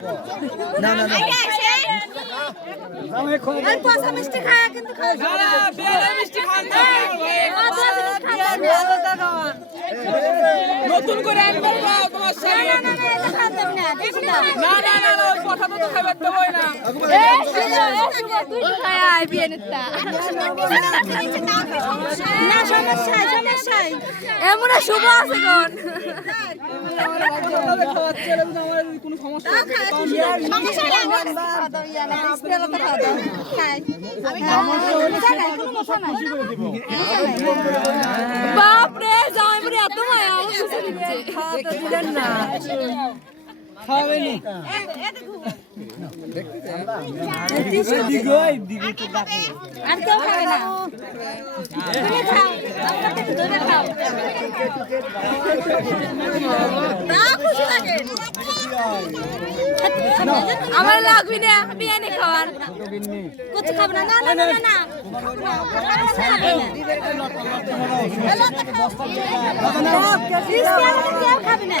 না না না আমি খোলা আর পয়সা মিষ্টি খায় কিন্তু খায় না বিয়ার মিষ্টি খান না নতুন করে আনবো তোমার সাথে না না না এটা খাতে না না না না না কথা তো খাইতে দেবই না এই শুভ তুই খায় আই বিয়ারটা না সমস্যা সমস্যা এমন শুভ আছে কোন কোনো সমস্যা বাপরে জামাইবাড়ি এত মায়া খাওয়াতে দিলেন না খাওয়াবেনি আর কেউ খাবে না তুমি খাও ধরে খাও না খুশি লাগে আমার লাগবে না বিয়ানি খাওয়ার কিছু খাবে না না না না না খাবে না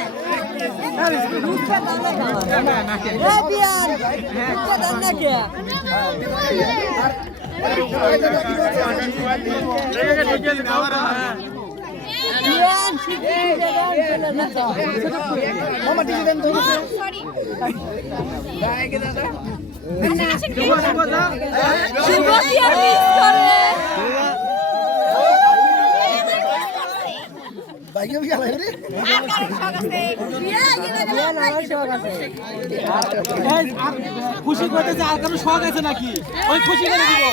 খুশি করতেছে আর কারো শখ আছে নাকি ওই খুশি করে দিব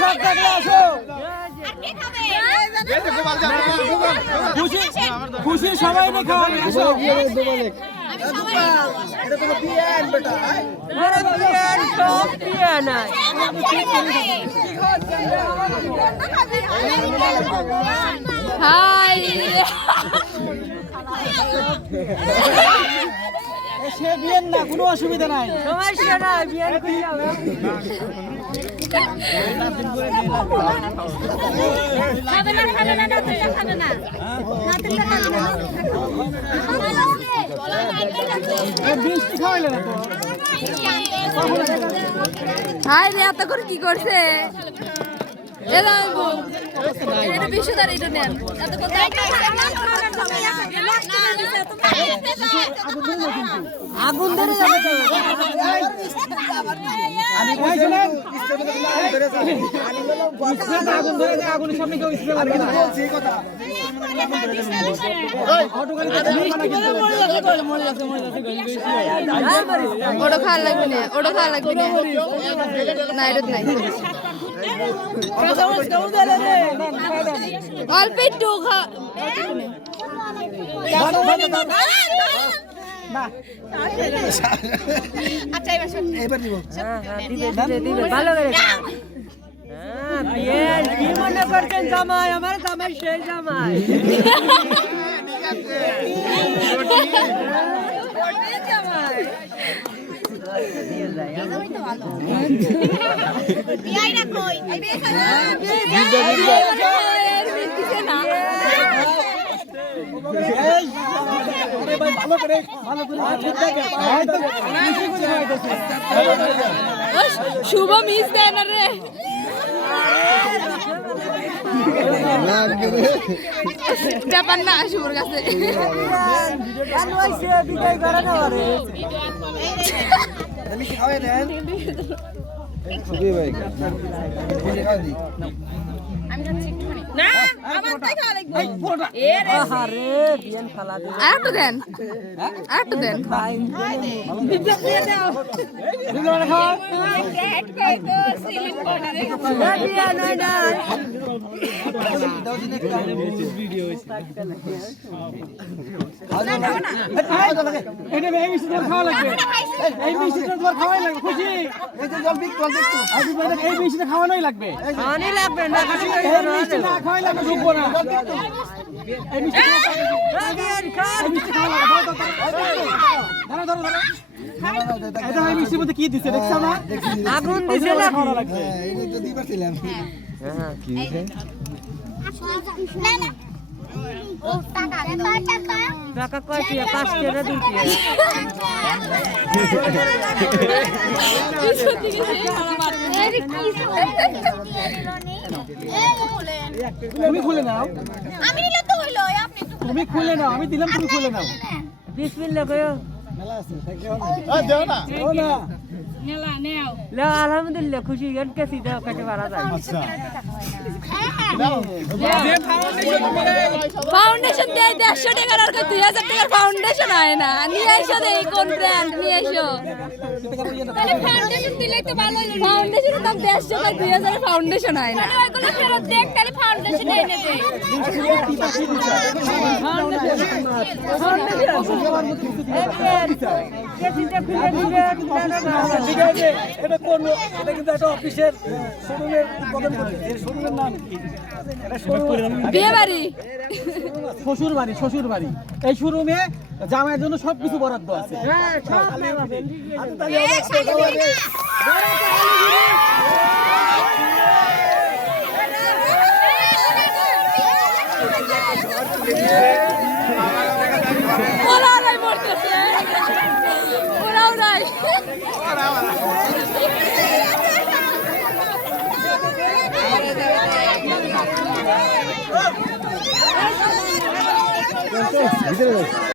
শখ থাকলে আসো খুশি সবাই না খাওয়াবে আসো সে বিয়ের না কোনো অসুবিধা নাই সমস্যা না বিয়ের খাবে না খাবে না খাবে না হাই রে এত করে কি করছে আগুন ধরে আগুনের সামনে কেউ ওটা খাওয়া লাগবে না ওটা খাওয়া লাগবে না না এটা নাই অল্প একটু ভালো করে কি মনে করছেন জামাই আমার জামাই সেই জামাই শুভ মিস দেয় না রে ব্যাপার না শুভর কাছে না আমার তাই খাওয়া লাগবে আরে বিয়ান ফালা দে আরেকটু দেন আরেকটু দেন বিদ্যুৎ দিয়ে দাও বিদ্যুৎ খাও ক্যাট কই তো সিলিং করে রে বিয়ান নয় না দাও দিনে ভিডিও হইছে না না না এটা এই মিষ্টি তোর খাওয়া লাগবে এই মিষ্টি তোর খাওয়াই লাগবে খুশি এই যে জল বিক জল বিক আজকে মানে এই মিষ্টি খাওয়ানোই লাগবে খাওয়ানি লাগবে না এই মিষ্টি না খাওয়াই লাগবে ঢুকবো না এই মিষ্টি খাওয়া লাগবে ধরো ধরো ধরো এটা এই মিষ্টির মধ্যে কি দিছে দেখছো না আগুন দিছে না খাওয়া লাগবে এই তো দিবাছিলাম হ্যাঁ কি দিছে না না টাকা কয় টিয়া 5 টাকা 2 টিয়া তুমি খুলে নাও আমি নিলে তো হইলো আপনি তুমি খুলে নাও আমি দিলাম তুমি খুলে নাও বিসমিল্লাহ কয়ো মেলা আছে দাও না ও না লা আলহামদুলিল্লাহ খুশি গান কেসি দাও কাটে মারা যায় ফাউন্ডেশন দেয় 150 টাকার আর 2000 টাকার ফাউন্ডেশন হয় না নিয়ে এসো দেই কোন ব্র্যান্ড নিয়ে এসো তাহলে ফাউন্ডেশন দিলেই তো ভালো হলো ফাউন্ডেশনের দাম 150 টাকা 2000 এর ফাউন্ডেশন হয় না ওইগুলো ফেরত দেখ তাহলে ফাউন্ডেশন এনে দে কেসিটা খুলে দিলে ঠিক আছে এটা কোন এটা কিন্তু একটা অফিসের শোরুমের উদ্বোধন করছে এই শোরুমের নাম কি এটা শোরুম বিয়ে বাড়ি শ্বশুর বাড়ি এই শোরুমে জামাইয়ের জন্য সবকিছু বরাদ্দ আছে হ্যাঁ সব নাম আছে ওরা নাই মরতেছে ওরাও নাই ভিতরে